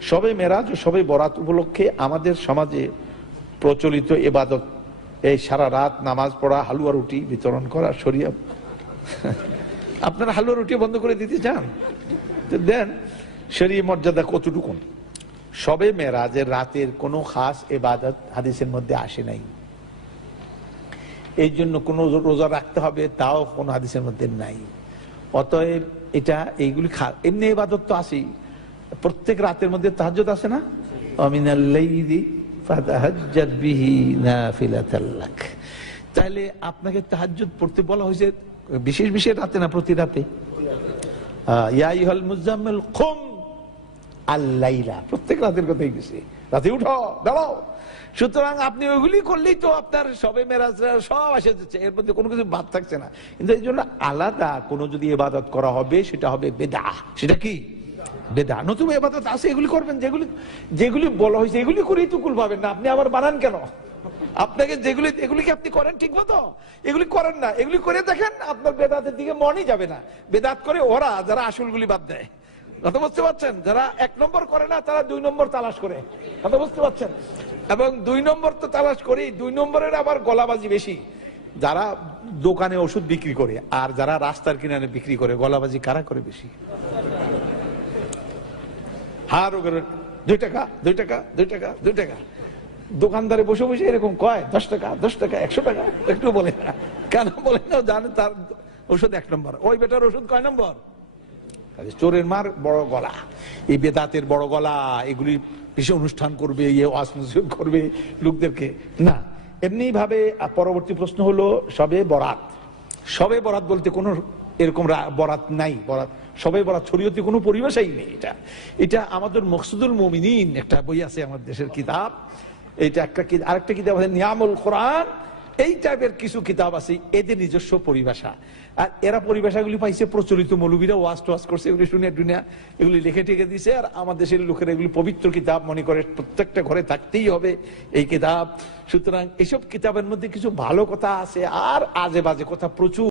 সবে মেরাজ ও সবে বরাত উপলক্ষে আমাদের সমাজে প্রচলিত এবাদত, এই সারা রাত নামাজ পড়া, হালুয়া রুটি বিতরণ করা, শরিয়া। আপনারা হালুয়া রুটি বন্ধ করে দিতে চান? দেন, শরীয় মর্যাদা কতটুকু সবে মেরাজের রাতের কোনো খাস এবাদত হাদিসের মধ্যে আসে নাই। এই জন্য কোনো রোজা রাখতে হবে, তাও কোনো হাদিসের মধ্যে নাই। অতএব এটা এইগুলি এমনি ইবাদত তো আসেই প্রত্যেক রাতের মধ্যে তাহাজ্জুদ আছে না? অমিনাল লাইলি ফাতাহাজ্জাদ বিহি নাফিলাতাল তাহলে আপনাকে তাহাজ্জুদ পড়তে বলা হয়েছে বিশেষ বিশেষ রাতে না প্রতি রাতে? আহ, ইয়া আইয়ুহাল মুজাম্মিল কুম আল্লাইলা প্রত্যেক রাতের কথাই গেছে। রাতে উঠো, দাঁড়াও। সুতরাং আপনি ওইগুলি করলেই তো আপনার সবে মেরাজ সব আসে যাচ্ছে। এর মধ্যে কোনো কিছু বাদ থাকছে না। কিন্তু এই জন্য আলাদা কোনো যদি এবাদত করা হবে, সেটা হবে বেদা। সেটা কি? বেদা। নতুন এবাদত আছে, এগুলি করবেন। যেগুলি যেগুলি বলা হয়েছে, এগুলি করেই তো কুল পাবেন না। আপনি আবার বানান কেন? আপনাকে যেগুলি, এগুলি কি আপনি করেন ঠিক মতো? এগুলি করেন না। এগুলি করে দেখেন, আপনার বেদাতের দিকে মনই যাবে না। বেদাত করে ওরা যারা আসলগুলি বাদ দেয়। কথা বুঝতে পারছেন? যারা এক নম্বর করে না, তারা দুই নম্বর তালাশ করে। কথা বুঝতে পারছেন? এবং দুই নম্বর তো তালাশ করি, দুই নম্বরের আবার গলাবাজি বেশি। যারা দোকানে ওষুধ বিক্রি করে আর যারা রাস্তার কিনারে বিক্রি করে, গলাবাজি কারা করে বেশি? হার ওগুলো দুই টাকা দুই টাকা দুই টাকা দুই টাকা। দোকানদারে বসে বসে এরকম কয়, দশ টাকা দশ টাকা, একশো টাকা? একটু বলে না। কেন বলে না? জানে তার ওষুধ এক নম্বর। ওই বেটার ওষুধ কয় নম্বর? চোরের মার বড় গলা। এই বেদাতের বড় গলা, এগুলি বেশি অনুষ্ঠান করবে ইয়ে ওয়াজ করবে লোকদেরকে। না এমনি ভাবে পরবর্তী প্রশ্ন হলো, সবে বরাত। সবে বরাত বলতে কোনো এরকম বরাত নাই, বরাত, সবে বরাত শরীয়তে কোনো পরিবেশই নেই এটা। এটা আমাদের মকসুদুল মুমিনিন একটা বই আছে আমার দেশের কিতাব। এটা একটা আরেকটা কিতাব আছে, নিয়ামুল কোরআন এই টাইপের কিছু কিতাব আছে, এদের নিজস্ব পরিভাষা। আর এরা পরিভাষাগুলি পাইছে প্রচলিত মৌলবীরা, ওয়াজ টোয়াজ করছে, এগুলি শুনে দুনিয়া এগুলি লিখে টিকে দিছে। আর আমাদের দেশের লোকেরা এগুলি পবিত্র কিতাব মনে করে, প্রত্যেকটা ঘরে থাকতেই হবে এই কিতাব। সুতরাং এসব কিতাবের মধ্যে কিছু ভালো কথা আছে, আর আজে বাজে কথা প্রচুর।